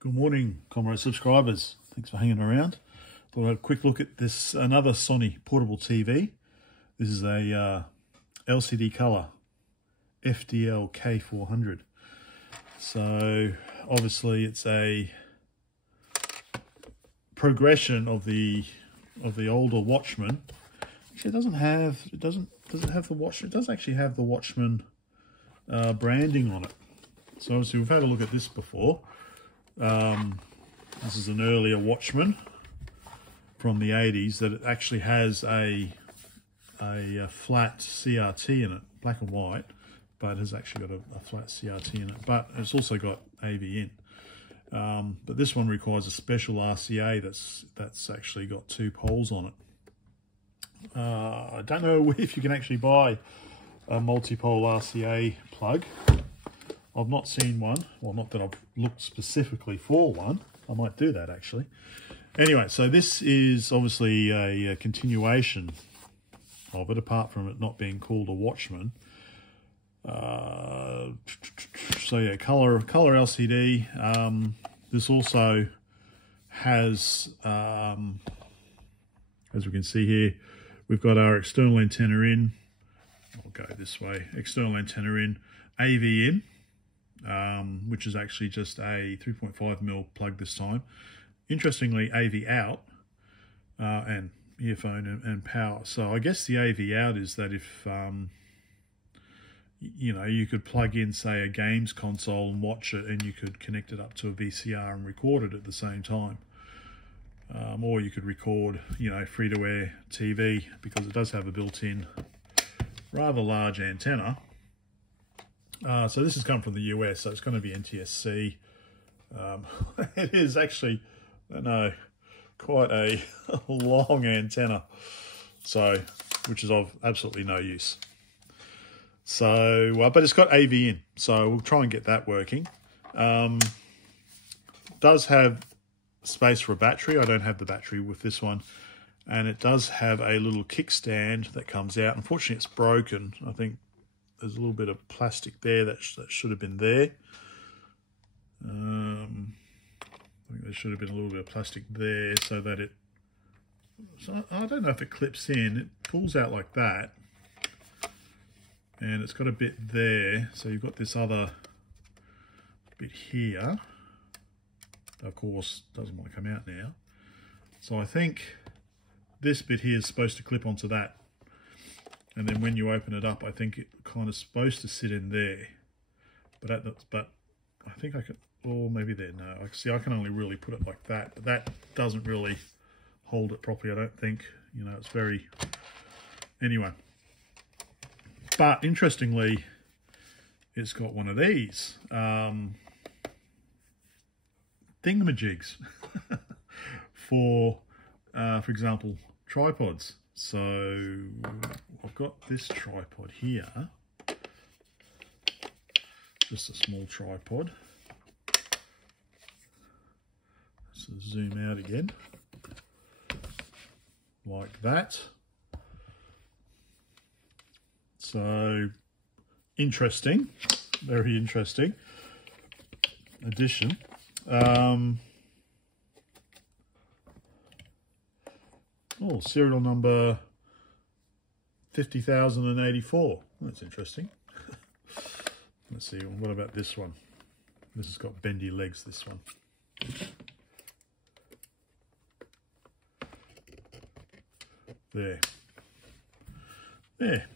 Good morning, comrade subscribers. Thanks for hanging around. Thought I'd have a quick look at this, another Sony portable TV. This is a LCD color, FDL-K400. So obviously it's a progression of the older Watchman. Actually, it doesn't have the Watchman. It does actually have the Watchman branding on it. So obviously we've had a look at this before. This is an earlier Watchman from the 80s that it actually has a flat CRT in it, black and white, but it has actually got a flat CRT in it, but it's also got AV in. But this one requires a special RCA that's actually got 2 poles on it. I don't know if you can actually buy a multi-pole RCA plug. I've not seen one. Well, not that I've looked specifically for one. I might do that actually. Anyway, so this is obviously a continuation of it, apart from it not being called a Watchman. So yeah, color LCD. This also has, as we can see here, we've got our external antenna in. I'll go this way. External antenna in, AV in. Which is actually just a 3.5mm plug this time. Interestingly, AV out and earphone and power. So I guess the AV out is that if you know, you could plug in, say, a games console and watch it, and you could connect it up to a VCR and record it at the same time. Or you could record, you know, free-to-air TV, because it does have a built-in rather large antenna. So this has come from the US, so it's going to be NTSC. It is actually, I know, quite a long antenna, so which is of absolutely no use. So, but it's got AV in, so we'll try and get that working. Does have space for a battery. I don't have the battery with this one, and it does have a little kickstand that comes out. Unfortunately, it's broken. I think there's a little bit of plastic there that should have been there. I think there should have been a little bit of plastic there so that it... So I don't know if it clips in. It pulls out like that. And it's got a bit there. So you've got this other bit here. Of course, doesn't want to come out now. So I think this bit here is supposed to clip onto that. And then when you open it up, I think it kind of supposed to sit in there. But I think I could, or maybe there, no. See, I can only really put it like that. But that doesn't really hold it properly, I don't think. You know, it's very, anyway. But interestingly, it's got one of these thingamajigs for example, tripods. So I've got this tripod here, just a small tripod. So zoom out again, like that. So interesting, very interesting addition. Oh, serial number 50,084. That's interesting. Let's see, what about this one? This has got bendy legs, this one. There. There.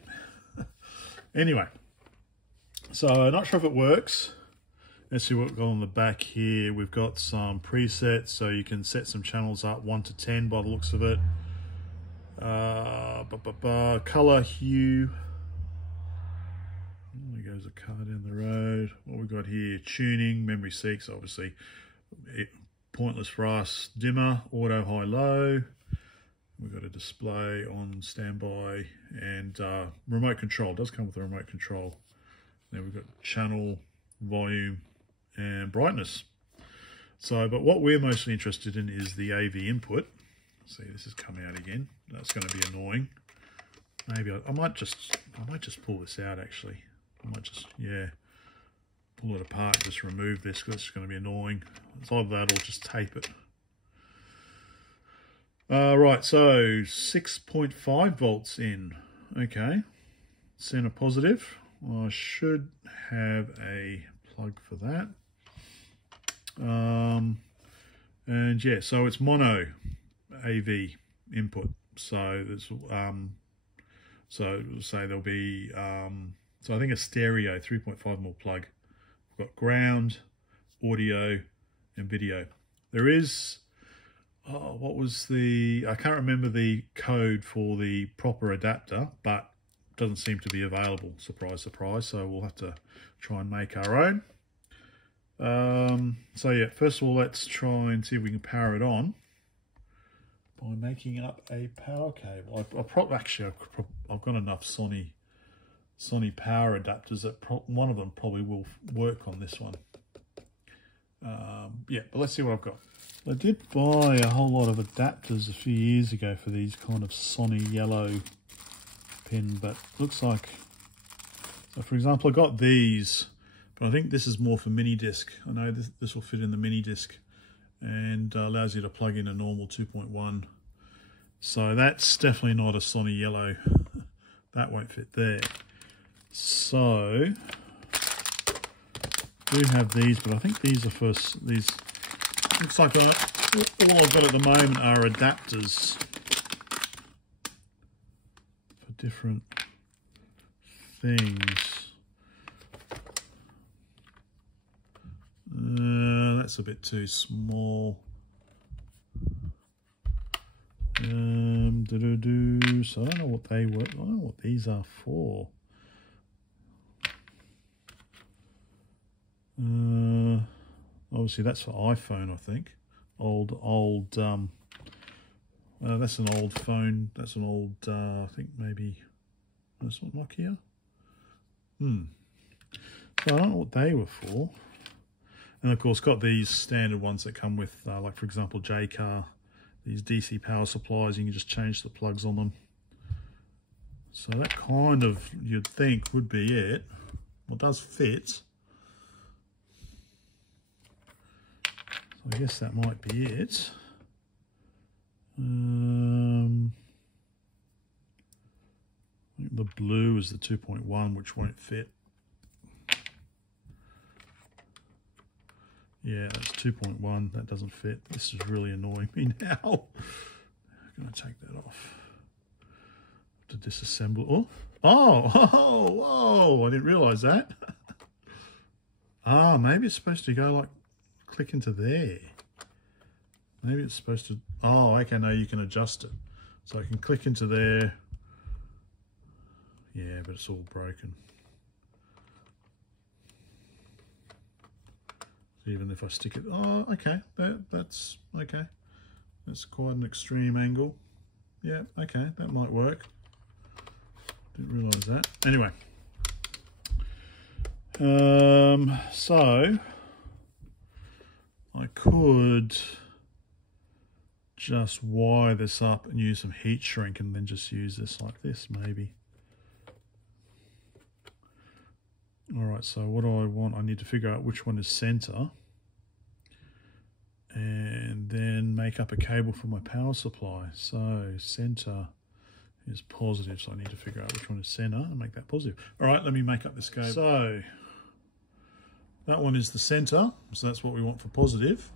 Anyway, so not sure if it works. Let's see what we've got on the back here. We've got some presets, so you can set some channels up 1 to 10 by the looks of it. Color, hue. There goes a car down the road. What we got here? Tuning, memory seeks, obviously. Pointless for us. Dimmer, auto, high, low. We've got a display on standby, and remote control. It does come with a remote control. Then we've got channel, volume, and brightness. So, but what we're mostly interested in is the AV input. See, this has come out again. That's going to be annoying. Maybe I might just pull this out actually. I might just, yeah, pull it apart, just remove this because it's going to be annoying. It's either that or just tape it. Right, so 6.5 volts in. Okay, center positive. I should have a plug for that. And yeah, so it's mono AV input. So there's so say there'll be so I think a stereo 3.5mm plug. We've got ground, audio, and video. There is what was the, I can't remember the code for the proper adapter, but it doesn't seem to be available. Surprise, surprise. So we'll have to try and make our own. So yeah, first of all, let's try and see if we can power it on by making up a power cable. I've got enough Sony power adapters that one of them probably will work on this one. Yeah, but let's see what I've got. I did buy a whole lot of adapters a few years ago for these kind of Sony yellow pin, but looks like, so for example, I got these, but I think this is more for mini disc. I know this will fit in the mini disc and allows you to plug in a normal 2.1. So that's definitely not a Sony yellow. That won't fit there. So I do have these, but I think these are first. These looks like all I've got at the moment are adapters for different things. That's a bit too small. So I don't know what they were. I don't know what these are for. Obviously that's for iPhone, I think. That's an old phone. That's an old, I think maybe, that's not Nokia. So I don't know what they were for. And of course got these standard ones that come with, like for example, J-Car, these DC power supplies. You can just change the plugs on them. So that kind of, you'd think, would be it. Well, it does fit. I guess that might be it. I think the blue is the 2.1, which won't fit. Yeah, that's 2.1. That doesn't fit. This is really annoying me now. I'm going to take that off. To disassemble. Oh, I didn't realise that. Maybe it's supposed to go like, click into there. Maybe it's supposed to, okay, no, you can adjust it. So I can click into there. Yeah, but it's all broken. Even if I stick it, okay, that's okay. That's quite an extreme angle. Yeah, okay, that might work. Didn't realise that. Anyway, so I could just wire this up and use some heat shrink and then just use this like this maybe. All right, so what do I want? I need to figure out which one is center and then make up a cable for my power supply. So center is positive, so I need to figure out which one is center and make that positive. All right, let me make up this cable. So that one is the center, so that's what we want for positive.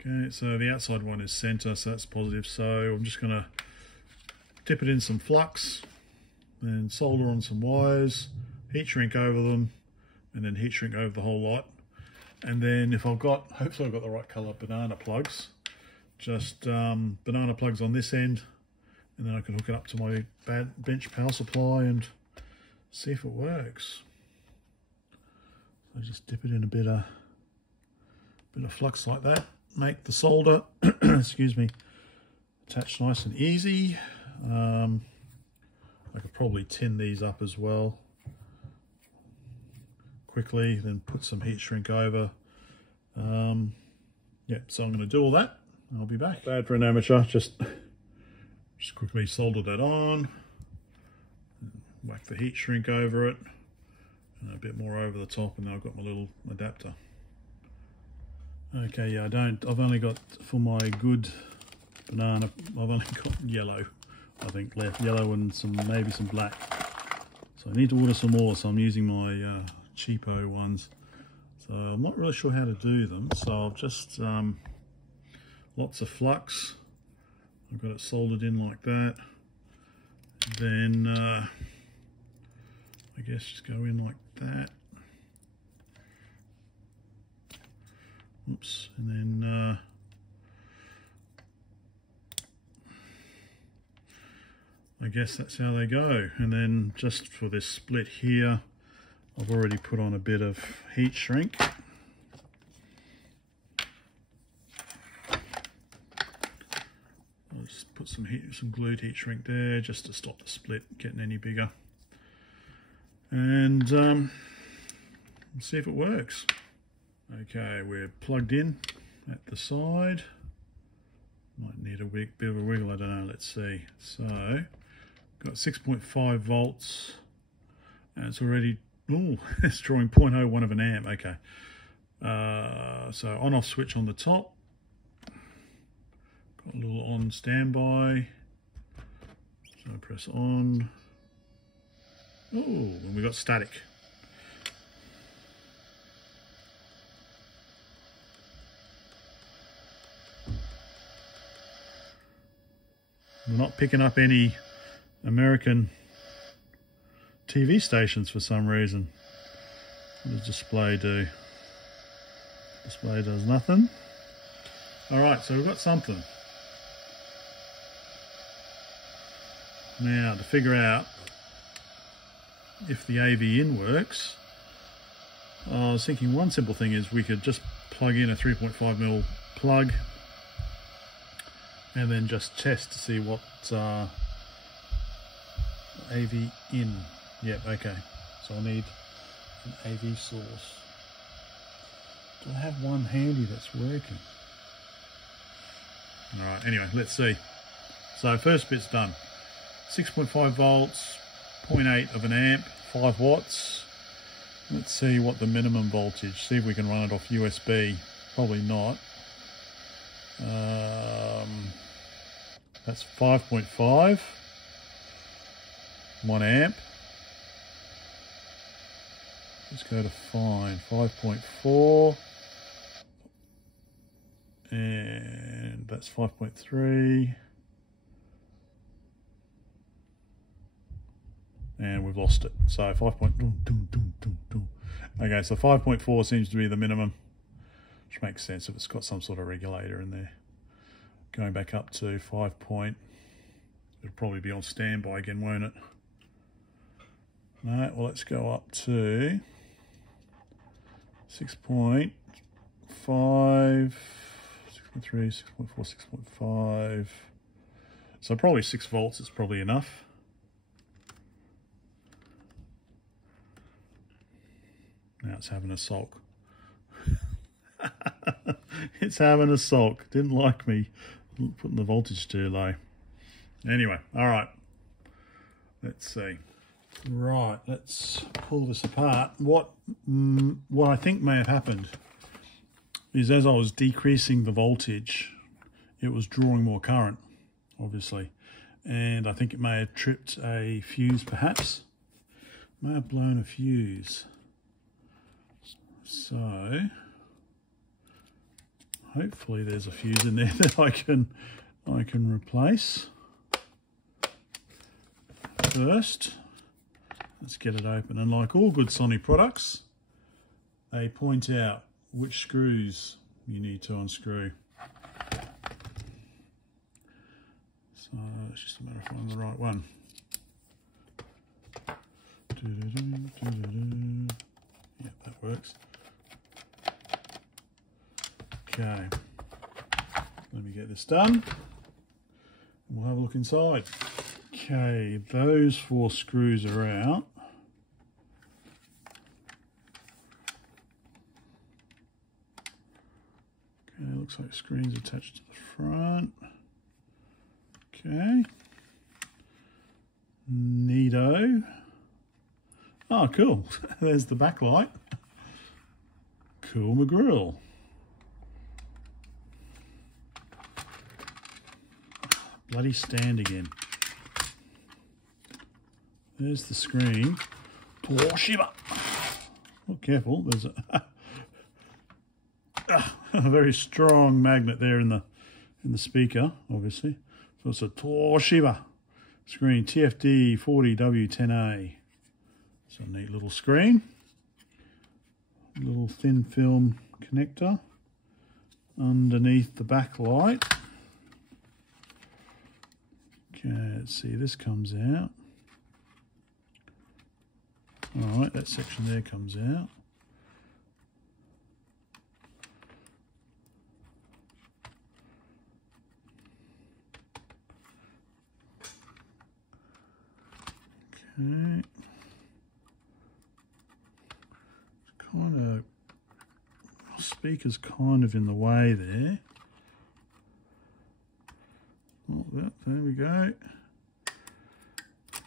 Okay, so the outside one is center, so that's positive. So I'm just going to dip it in some flux and solder on some wires, heat shrink over them, and then heat shrink over the whole lot. And then if hopefully I've got the right color banana plugs, just banana plugs on this end, and then I can hook it up to my bench power supply and see if it works. So just dip it in a bit of flux like that, make the solder, excuse me, attach nice and easy. I could probably tin these up as well quickly, then put some heat shrink over. Yeah, so I'm going to do all that. I'll be back. Bad for an amateur, just quickly solder that on. whack the heat shrink over it and a bit more over the top, and then I've got my little adapter. Okay, yeah, I've only got, for my good banana, I've only got yellow, I think, left. Yellow and maybe some black. So I need to order some more, so I'm using my cheapo ones. So I'm not really sure how to do them, so I've just, lots of flux. I've got it soldered in like that. Then, I guess just go in like that. Oops, and then I guess that's how they go. And then just for this split here, I've already put on a bit of heat shrink. I'll just put some glued heat shrink there just to stop the split getting any bigger. And see if it works. Okay, we're plugged in at the side. Might need a bit of a wiggle, I don't know, let's see. So, got 6.5 volts, and it's already, oh, it's drawing 0.01 of an amp, okay. So, on-off switch on the top. Got a little on standby. So, press on. Oh, and we got static. We're not picking up any American TV stations for some reason. What does display do? Display does nothing. Alright, so we've got something. Now, to figure out if the AV in works, I was thinking one simple thing is we could just plug in a 3.5mm plug and then just test to see what AV in. Yep, okay. So I need an AV source. Do I have one handy that's working? Alright, anyway, let's see. So first bit's done. 6.5 volts, 0.8 of an amp, 5 watts. Let's see what the minimum voltage, see if we can run it off USB. Probably not. That's 5.5, 1 amp. Let's go to fine, 5.4, and that's 5.3, and we've lost it. So 5. Okay, so 5.4 seems to be the minimum, which makes sense if it's got some sort of regulator in there. Going back up to 5 point, it'll probably be on standby again, won't it? No, well, let's go up to 6.5, 6.3, 6.4, 6.5. So probably 6 volts is probably enough. Now it's having a sulk. It's having a sulk. Didn't like me putting the voltage too low. Anyway, all right. Let's see. Right, let's pull this apart. What I think may have happened is as I was decreasing the voltage, it was drawing more current, obviously. And I think it may have tripped a fuse, perhaps. May have blown a fuse. So hopefully there's a fuse in there that I can replace. First, let's get it open. And like all good Sony products, they point out which screws you need to unscrew. So it's just a matter of finding the right one. Yeah, that works. Okay, let me get this done. We'll have a look inside. Okay, those 4 screws are out. Okay, looks like screens attached to the front. Okay. Neato. Oh, cool. There's the backlight. Cool McGrill. Bloody stand again. There's the screen. Toshiba. Oh, careful. There's a very strong magnet there in the speaker, obviously. So it's a Toshiba screen, TFD-40W10A. It's a neat little screen. Little thin film connector underneath the backlight. Okay, let's see, this comes out. Alright, that section there comes out. Okay. It's kind of, speaker's kind of in the way there. Oh, there we go.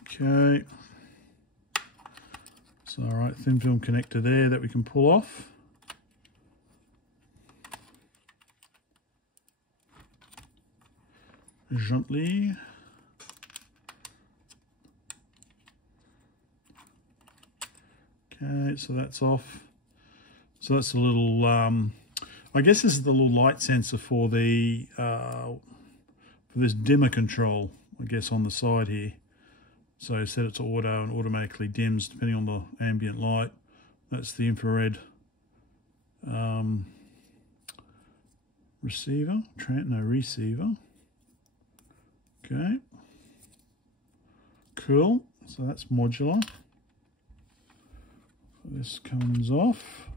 Okay. So, all right, thin film connector there that we can pull off. Gently. Okay, so that's off. So that's a little, I guess this is the little light sensor for the, for this dimmer control, I guess, on the side here. So set it to auto and automatically dims depending on the ambient light. That's the infrared receiver, receiver. Okay, cool. So that's modular. This comes off.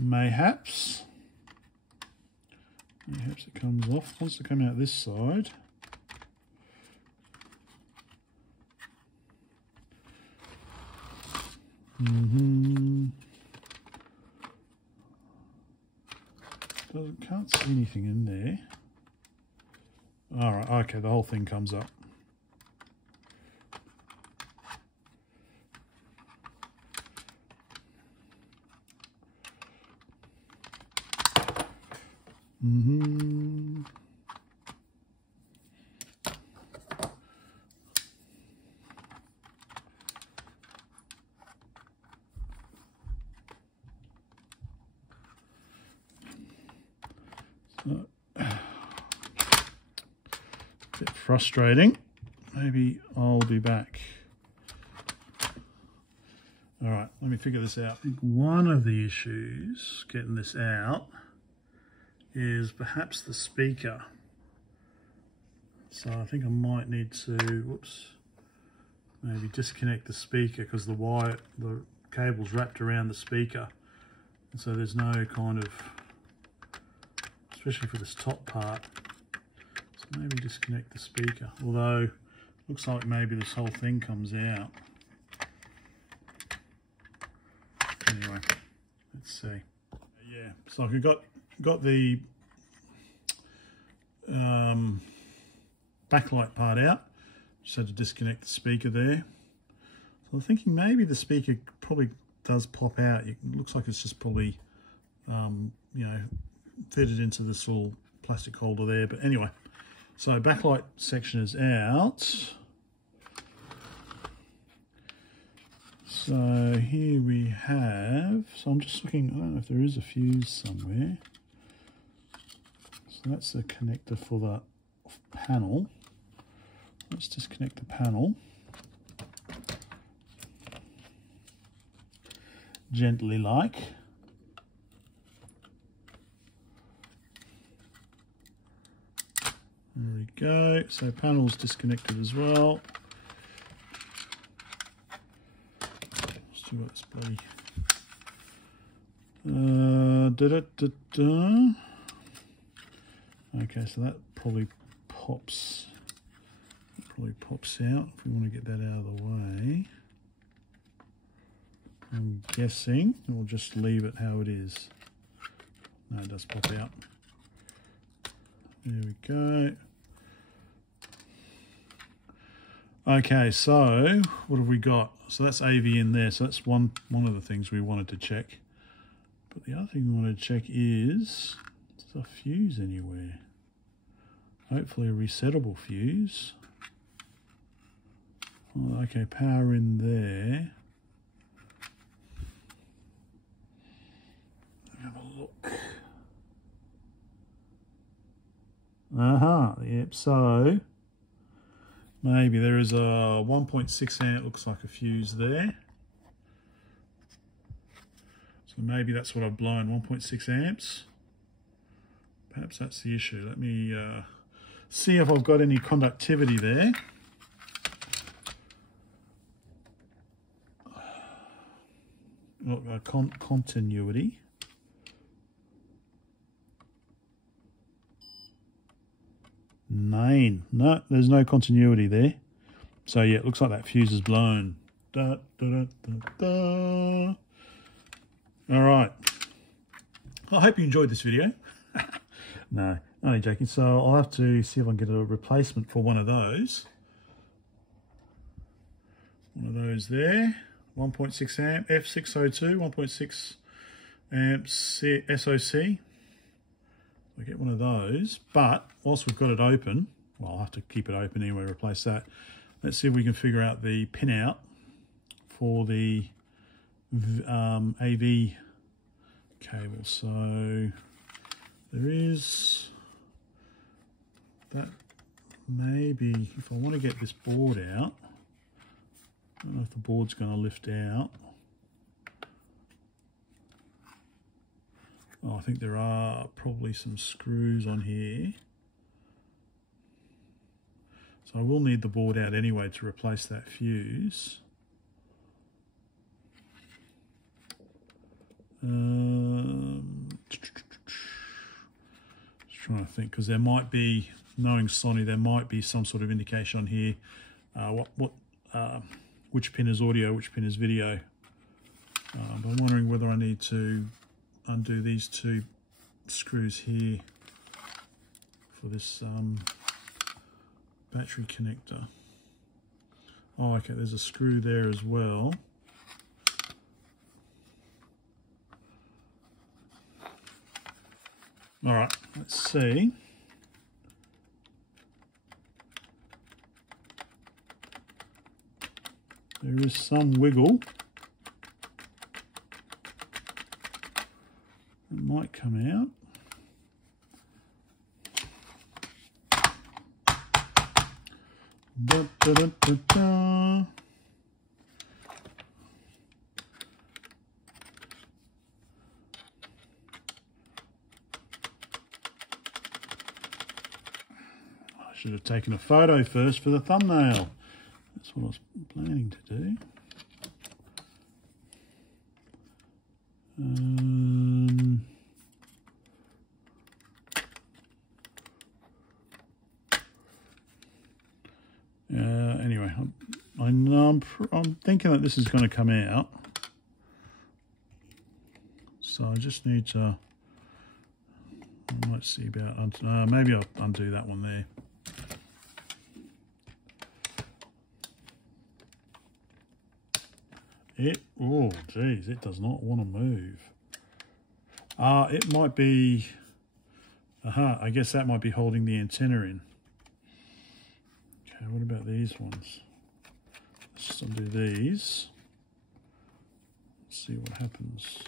Mayhaps it comes off. Wants to come out this side. Can't see anything in there. All right, okay, the whole thing comes up. So, bit frustrating. Maybe I'll be back. All right, let me figure this out. I think one of the issues getting this out is perhaps the speaker. So I think I might need to, whoops, maybe disconnect the speaker because the cable's wrapped around the speaker. And so there's no kind of, especially for this top part. So maybe disconnect the speaker. Although, looks like maybe this whole thing comes out. Anyway, let's see. Yeah, so I've got the backlight part out. Just had to disconnect the speaker there. So I'm thinking maybe the speaker probably does pop out. It looks like it's just probably, you know, fitted into this little plastic holder there. But anyway, so backlight section is out. So here we have, so I'm just looking, I don't know if there is a fuse somewhere. So that's the connector for the panel. Let's disconnect the panel. Gently like. There we go. So panel's disconnected as well. Let's see what this bloody... Okay, so that probably pops out if we want to get that out of the way. I'm guessing we'll just leave it how it is. No, it does pop out. There we go. Okay, so what have we got? So that's AV in there. So that's one of the things we wanted to check. But the other thing we wanted to check is a fuse anywhere. Hopefully a resettable fuse. Oh, okay, power in there. Let me have a look. Yep, so maybe there is a 1.6 amp, looks like a fuse there. So maybe that's what I've blown, 1.6 amps. Perhaps that's the issue. Let me see if I've got any conductivity there. Continuity. No, there's no continuity there. So yeah, it looks like that fuse is blown. Da, da, da, da, da. All right. I hope you enjoyed this video. No, only joking. So I'll have to see if I can get a replacement for one of those. One of those there. 1.6 amp, F602, 1.6 amps SOC. I'll get one of those, but whilst we've got it open, well, I'll have to keep it open anyway, replace that. Let's see if we can figure out the pinout for the AV cable. So there is that. Maybe if I want to get this board out, I don't know if the board's going to lift out. Oh, I think there are probably some screws on here. So I will need the board out anyway to replace that fuse. Just trying to think, because there might be, knowing Sony, there might be some sort of indication on here which pin is audio, which pin is video. But I'm wondering whether I need to undo these two screws here for this battery connector. Oh, okay, there's a screw there as well. All right, let's see. There is some wiggle. It might come out. Da, da, da, da, da. I should have taken a photo first for the thumbnail. That's what I was planning to do. Anyway, I know I'm thinking that this is going to come out. So I just need to, I might see about, maybe I'll undo that one there. Oh geez, it does not want to move. It might be, I guess that might be holding the antenna in. Okay, what about these ones? Let's just undo these. Let's see what happens.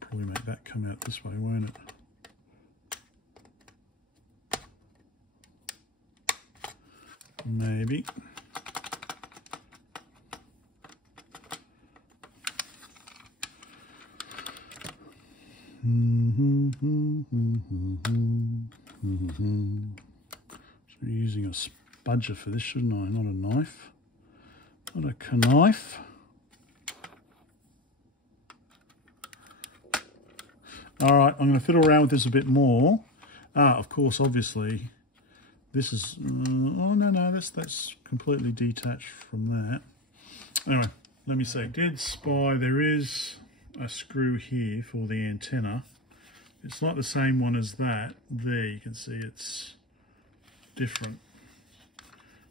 Probably make that come out this way, won't it? Maybe. So we're using a spudger for this, shouldn't I? Not a knife. Not a knife. All right, I'm going to fiddle around with this a bit more. Of course, obviously, this is... oh, no, that's completely detached from that. Anyway, let me see. I did spy there is a screw here for the antenna. It's not the same one as that. There you can see it's different.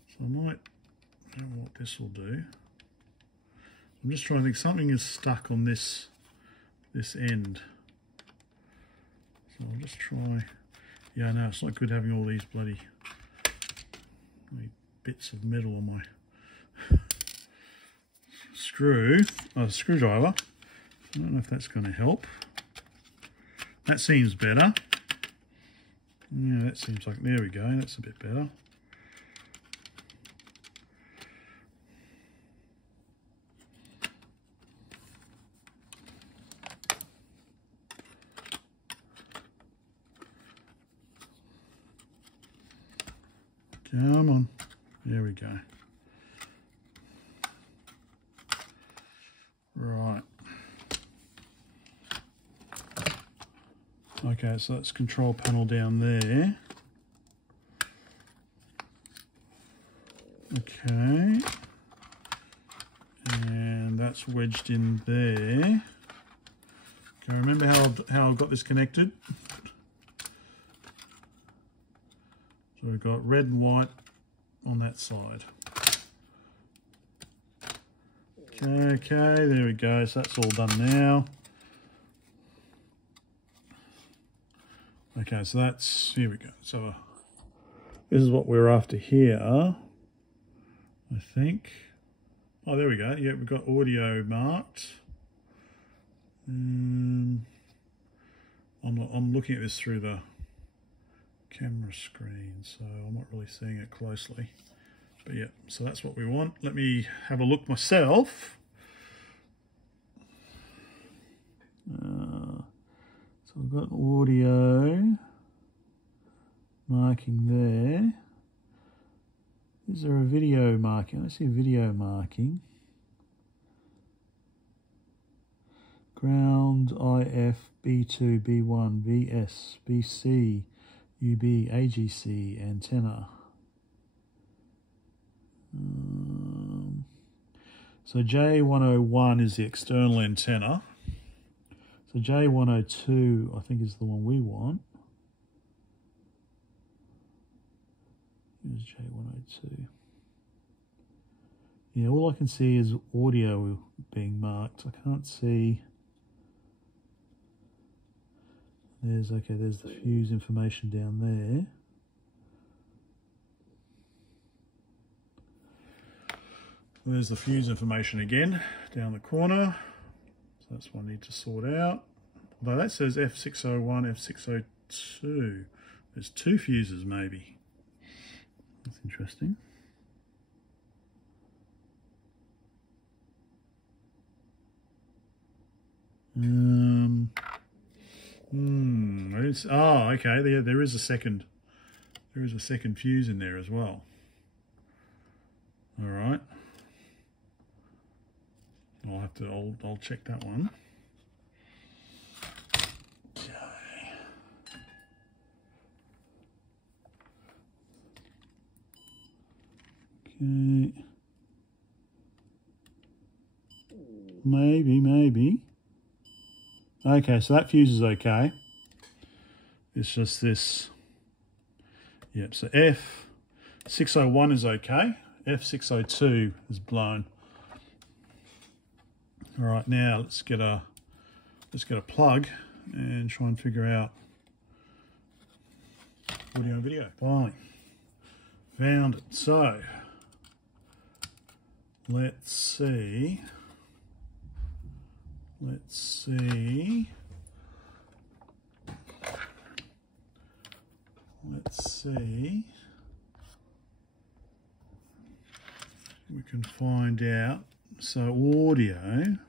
So I might, I don't know what this will do. I'm just trying to think, something is stuck on this end. So I'll just try. Yeah, no, it's not good having all these bloody bits of metal on my screwdriver. I don't know if that's going to help. That seems better. Yeah, that seems like, there we go, that's a bit better. Come on, there we go. Right. Okay, so that's control panel down there. Okay. And that's wedged in there. Okay, remember how I've got this connected? So we've got red and white on that side. Okay, there we go. So that's all done now. Okay, so that's, here we go. So this is what we're after here, I think. Oh, there we go. Yeah, we've got audio marked. I'm looking at this through the camera screen, so I'm not really seeing it closely. But yeah, so that's what we want. Let me have a look myself. So we've got audio marking there. Is there a video marking? I see a video marking. Ground, IF, B2, B1, BS, BC, UB, AGC, antenna. So J101 is the external antenna. So J102 I think is the one we want. Here's J102. Yeah, all I can see is audio being marked. I can't see. There's the fuse information down there. There's the fuse information again down the corner. So that's what I need to sort out. Although that says F601, F602. There's two fuses maybe. That's interesting. Okay. There is a second fuse in there as well. All right. I'll check that one. Okay. Maybe. Okay, so that fuse is okay. It's just this. Yep, so F601 is okay. F602 is blown. All right, now let's get a plug and try and figure out audio and video. Finally found it. So let's see. We can find out. So audio, I don't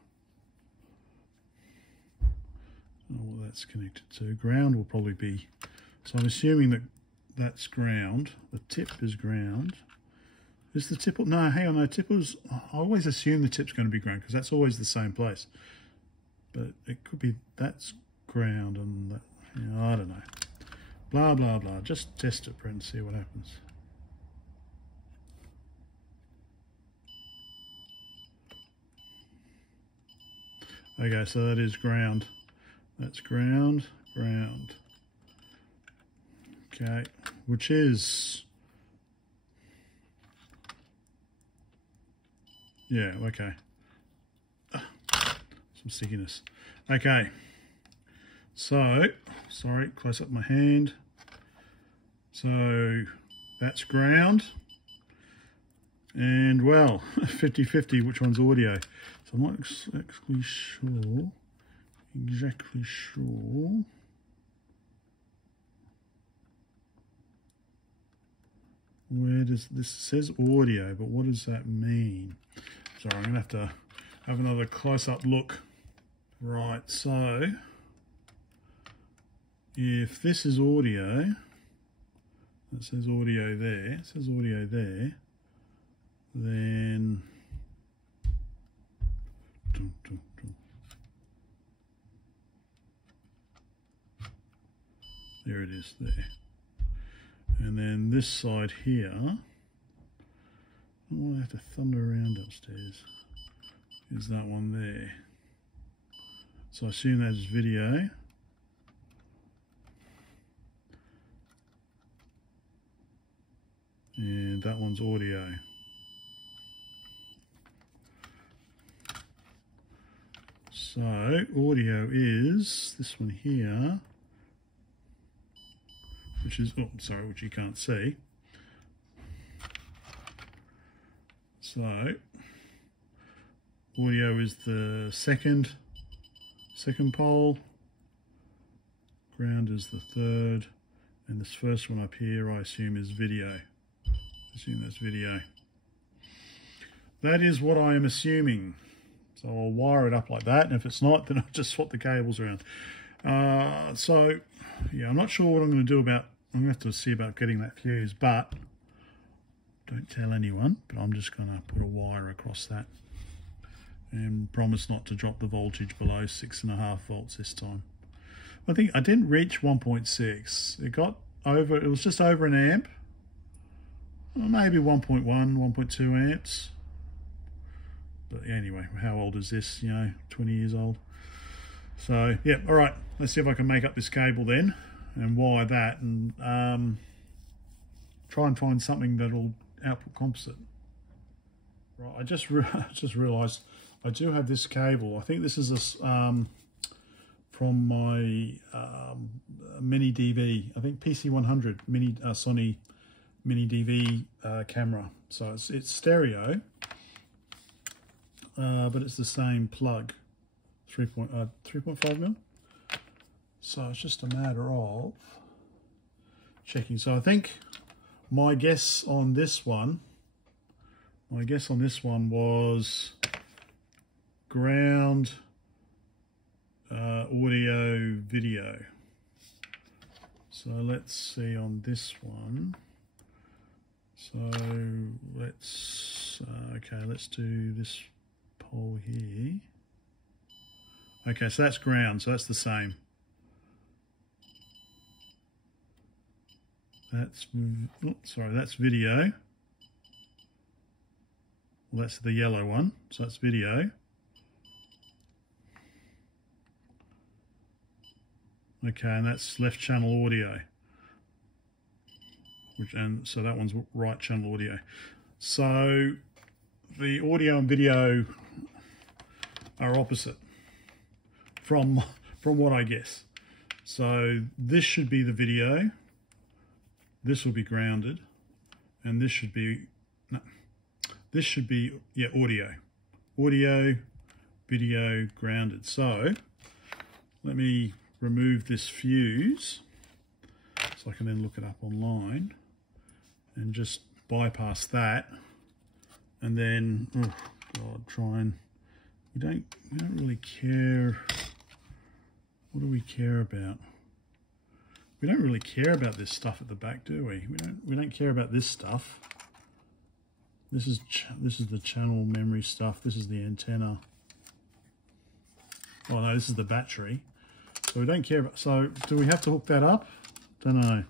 know what that's connected to. Ground will probably be, so I'm assuming that that's ground. The tip is ground. Is the tip, no, hang on, no, tip was, I always assume the tip's going to be ground because that's always the same place. But it could be, that's ground and that, I don't know. Blah, blah, blah. Just test it, Brent, and see what happens. Okay, so that is ground. That's ground, ground. Okay, which is, yeah, okay. Some stickiness. Okay, so, sorry, close up my hand. So that's ground. And well, 50-50, which one's audio? So I'm not exactly sure. Where does this says audio, but what does that mean? Sorry, I'm gonna have to have another close-up look. Right, so if this is audio, it says audio there, it says audio there, then there it is there. And then this side here, I don't want to have to thunder around upstairs, is that one there. So I assume that's video. And that one's audio. So audio is this one here, which is, oh, sorry, which you can't see. So audio is the second pole, ground is the third, and this first one up here I assume is video. I assume that's video. That is what I am assuming. So I'll wire it up like that, and if it's not, then I'll just swap the cables around. So yeah, I'm not sure what I'm going to do about, I'm going to have to see about getting that fuse, but don't tell anyone, but I'm just going to put a wire across that and promise not to drop the voltage below 6.5 volts this time. I think I didn't reach 1.6. It got over, it was just over an amp, or maybe 1.1, 1.2 amps. But anyway, how old is this? You know, 20 years old. So yeah, all right, let's see if I can make up this cable then and wire that, and try and find something that'll output composite. Right, I just realized I do have this cable. I think this is a from my mini DV, I think PC100 mini Sony mini DV camera. So it's stereo, but it's the same plug, 3.5 mil. So it's just a matter of checking. So I think my guess on this one was ground, audio, video. So let's see on this one. So let's okay, let's do this pole here. Okay, so that's ground, so that's the same. That's, oops, sorry, that's video. Well, that's the yellow one, so that's video. Okay, and that's left channel audio. And so that one's right channel audio. So the audio and video are opposite from what I guess. So this should be the video, this will be grounded, and this should be, no, this should be, yeah, audio, video, grounded. So let me remove this fuse so I can then look it up online and just bypass that, and then, oh God, try and, we don't really care. What do we care about? We don't really care about this stuff at the back, do we? We don't care about this stuff. This is the channel memory stuff. This is the antenna. Oh no, this is the battery. So we don't care about, so do we have to hook that up? Don't know.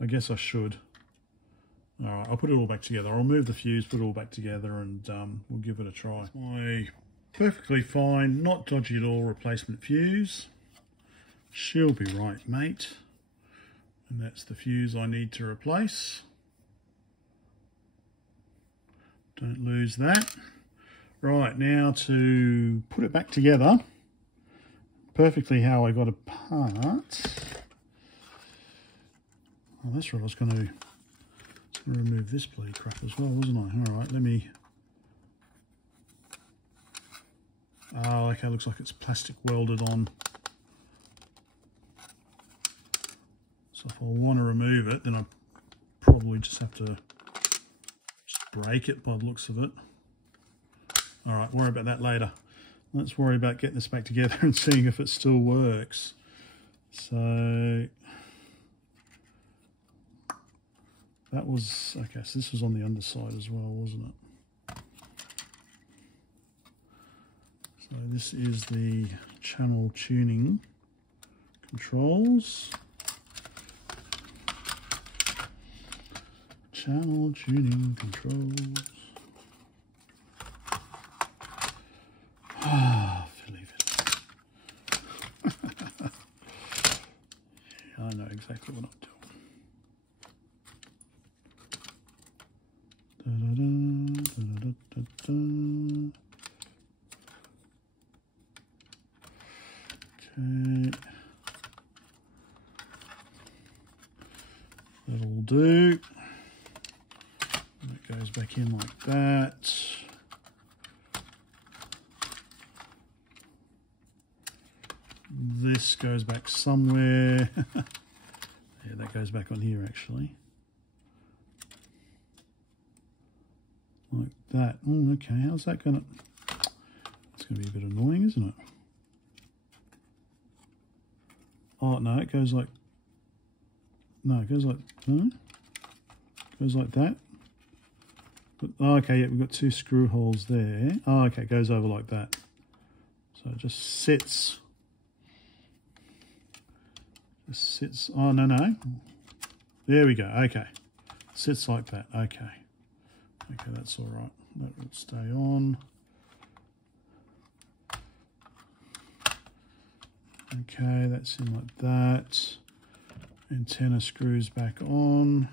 I guess I should. All right, I'll put it all back together. I'll move the fuse, put it all back together, and we'll give it a try. My perfectly fine, not dodgy at all replacement fuse. She'll be right, mate. And that's the fuse I need to replace. Don't lose that. Right, now to put it back together, perfectly how I got apart. Oh, that's right, I was going to remove this bloody crap as well, wasn't I? All right, let me... Oh, okay, looks like it's plastic welded on. So if I want to remove it, then I probably just have to just break it by the looks of it. All right, worry about that later. Let's worry about getting this back together and seeing if it still works. So that was, okay, so this was on the underside as well, wasn't it? So this is the channel tuning controls. Channel tuning controls. Ah, Philly. Yeah, I know exactly what I'm doing. Okay. That'll do. That goes back in like that. This goes back somewhere. Yeah, that goes back on here actually. Like that. Oh, okay, how's that gonna... It's gonna be a bit annoying, isn't it? Oh, no, it goes like... No, it goes like... No? It goes like that. But, oh, okay, yeah, we've got two screw holes there. Oh, okay, it goes over like that. So it just sits... Just sits... Oh, no, no. There we go, okay. Sits like that, okay. Okay, that's all right. That will stay on. Okay, that's in like that. Antenna screws back on.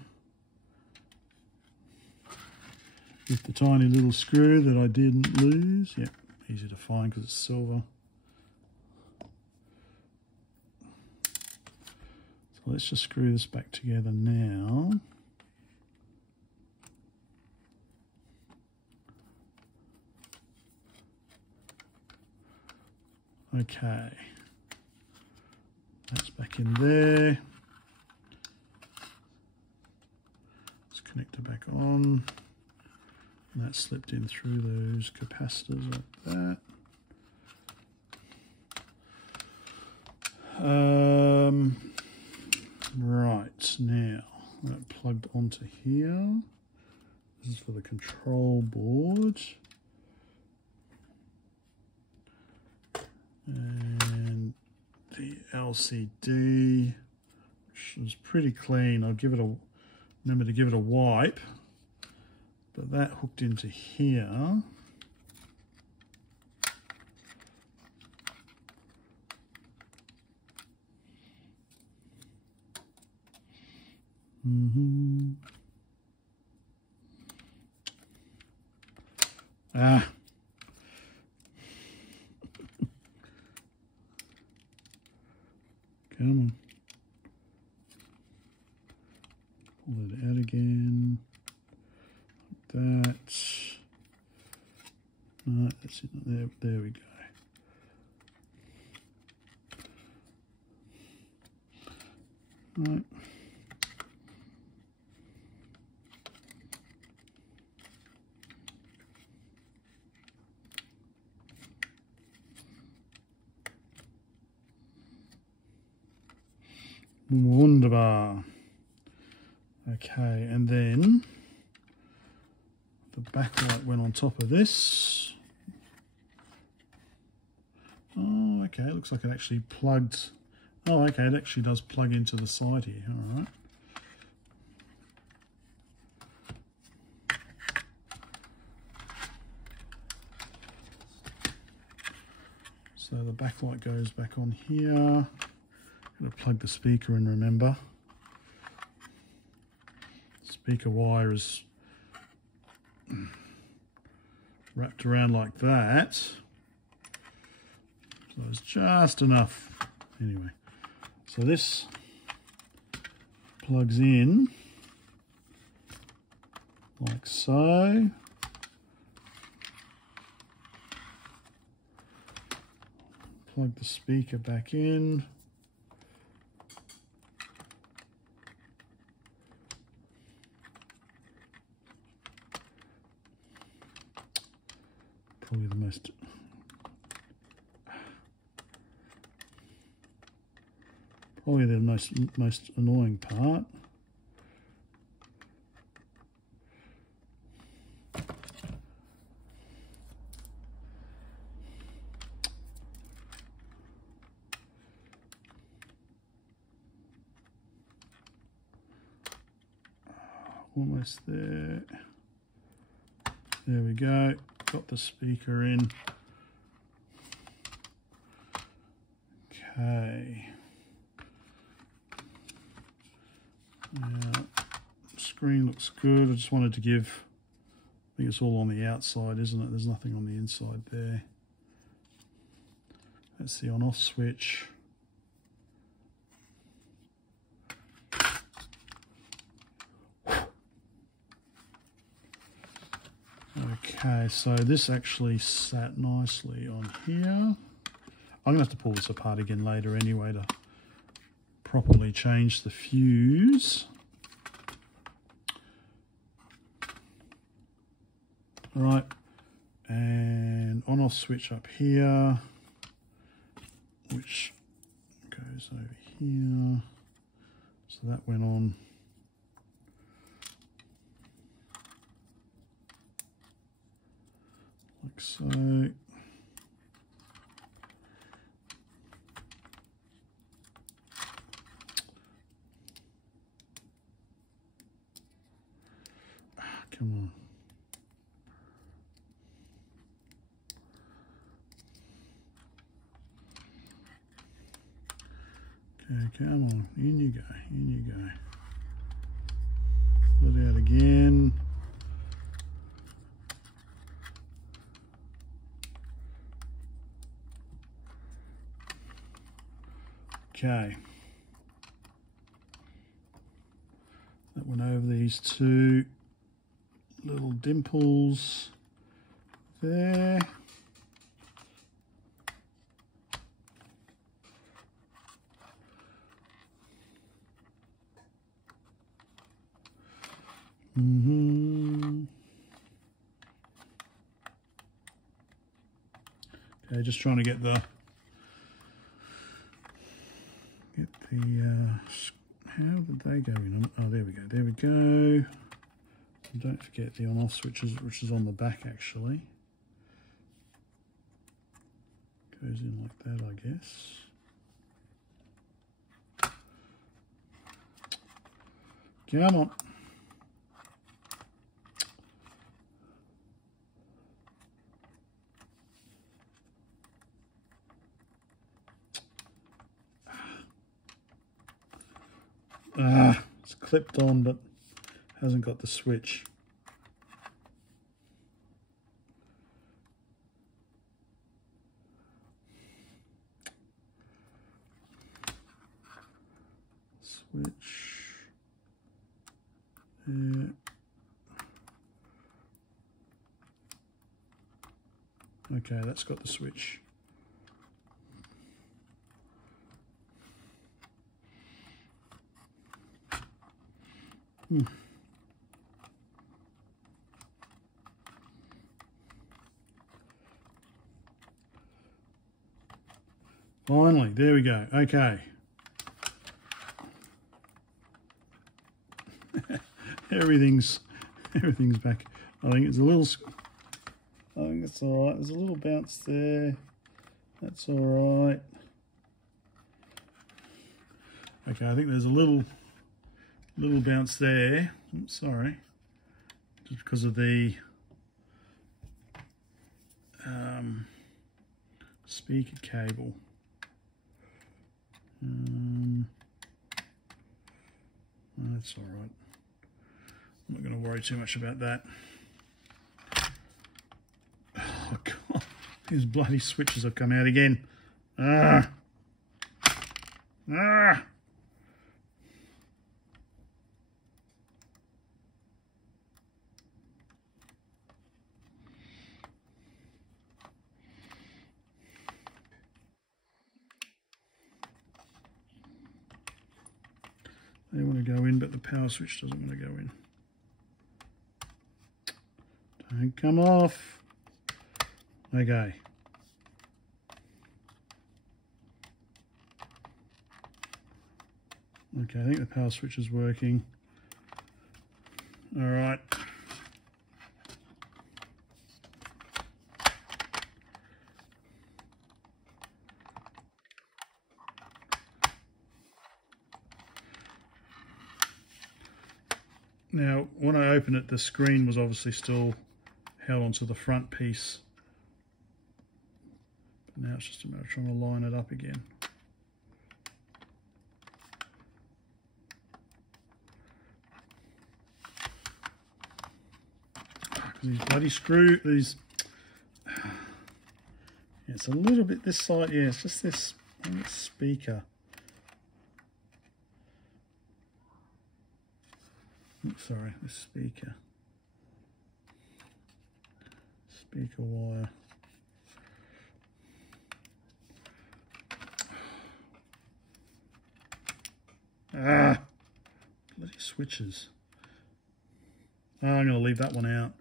With the tiny little screw that I didn't lose. Yep, easy to find because it's silver. So let's just screw this back together now. Okay, that's back in there. Let's connect it back on. And that slipped in through those capacitors like that. Right, now that plugged onto here. This is for the control board. And the LCD, which was pretty clean. I'll give it a, remember to give it a wipe, but that hooked into here. Ah. Come on. Pull it out again. Like that. No, that's it. There we go. Right. Wunderbar. Okay, and then the backlight went on top of this. Oh, okay, it looks like it actually plugged. Oh, okay, it actually does plug into the side here, all right. So the backlight goes back on here. Gotta plug the speaker in, remember. Speaker wire is wrapped around like that. So it's just enough. Anyway, so this plugs in like so. Plug the speaker back in. Probably the most annoying part. Almost there. There we go. Got the speaker in. Okay. Now, screen looks good. I just wanted to give, I think it's all on the outside, isn't it? There's nothing on the inside there. That's the on-off switch. Okay, so this actually sat nicely on here. I'm going to have to pull this apart again later anyway to properly change the fuse. All right, and on-off switch up here, which goes over here. So that went on. Like so. Come on. Okay, come on. In you go. In you go. Let it out again. Okay. That went over these two little dimples there. Okay, just trying to get the how did they go in? Oh, there we go. There we go. And don't forget the on-off switches, which is on the back actually. Goes in like that, I guess. Come on. It's clipped on but hasn't got the switch. Switch. Yeah. Okay, that's got the switch. Finally, there we go. Okay. everything's back. I think it's a little, I think it's all right. There's a little bounce there. That's all right. Okay, I think there's a little bounce there. Oops, sorry, just because of the speaker cable. That's all right. I'm not going to worry too much about that. Oh God, these bloody switches have come out again. Ah! Ah! They want to go in, but the power switch doesn't want to go in. Don't come off. Okay. Okay, I think the power switch is working. All right. Now, when I opened it, the screen was obviously still held onto the front piece. But now it's just a matter of trying to line it up again. These bloody these. Yeah, it's a little bit this side. Yeah, it's just this speaker. Oops, sorry, this speaker wire. Ah, bloody switches. Oh, I'm going to leave that one out.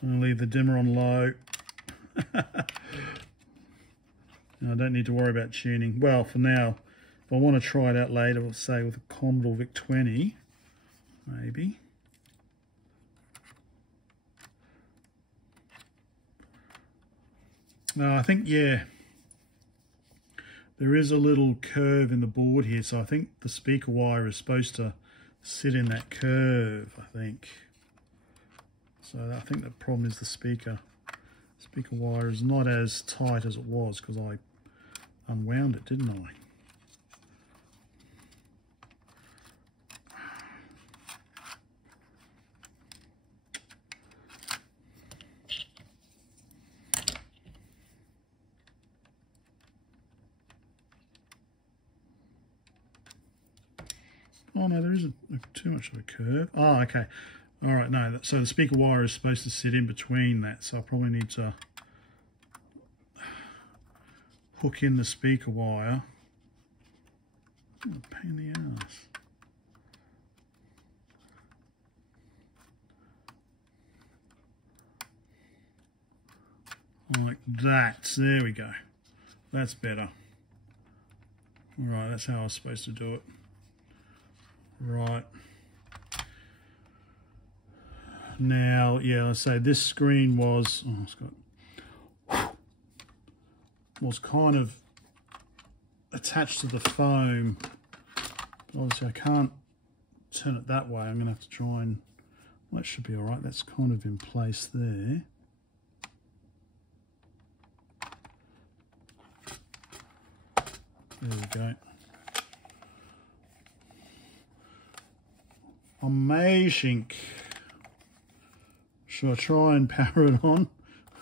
I'm going to leave the dimmer on low. I don't need to worry about tuning. Well, for now, if I want to try it out later, we'll say with a Commodore VIC-20, maybe. No, I think, yeah, there is a little curve in the board here, so I think the speaker wire is supposed to sit in that curve, I think. So I think the problem is the speaker wire is not as tight as it was because I unwound it, didn't I? Oh no, there isn't too much of a curve. Oh, okay. All right, no, so the speaker wire is supposed to sit in between that, so I probably need to hook in the speaker wire. Oh, pain in the ass. Like that. There we go. That's better. All right, that's how I was supposed to do it. Right. Now, yeah, let's say this screen was, was kind of attached to the foam. But obviously I can't turn it that way. I'm going to have to try and, well, that should be all right. That's kind of in place there. There we go. Amazing. Should I try and power it on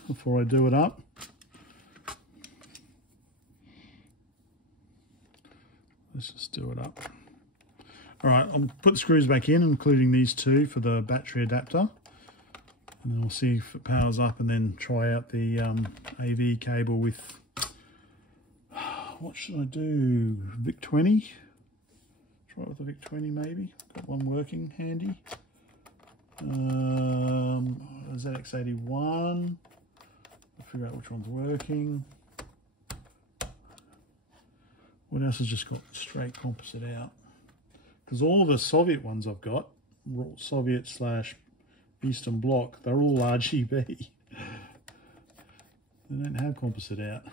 before I do it up? Let's just do it up. All right, I'll put the screws back in, including these two for the battery adapter. And then we'll see if it powers up and then try out the AV cable with, what should I do? VIC-20? Try it with the VIC-20 maybe. Got one working handy. ZX81. I'll figure out which one's working. What else has just got straight composite out? Because all the Soviet ones I've got, Soviet / Eastern Bloc, they're all RGB. They don't have composite out.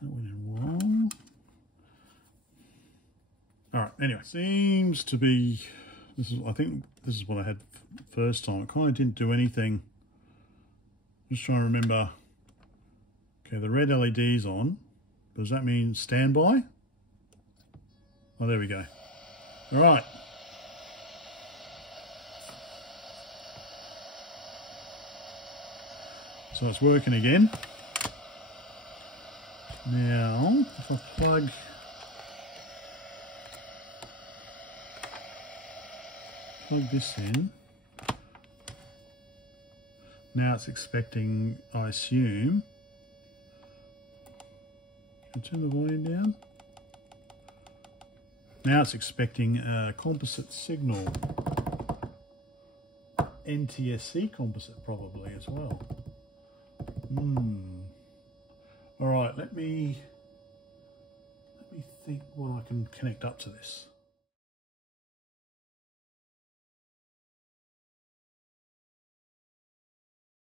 That went in wrong. All right, Anyway, seems to be, I think this is what I had first time. It kind of didn't do anything. Just trying to remember. Okay, the red LED's on. Does that mean standby? Oh, there we go. All right. So it's working again. Now, if I plug this in, now it's expecting, I assume, can I turn the volume down? Now it's expecting a composite signal, NTSC composite probably as well. All right, let me think what I can connect up to this.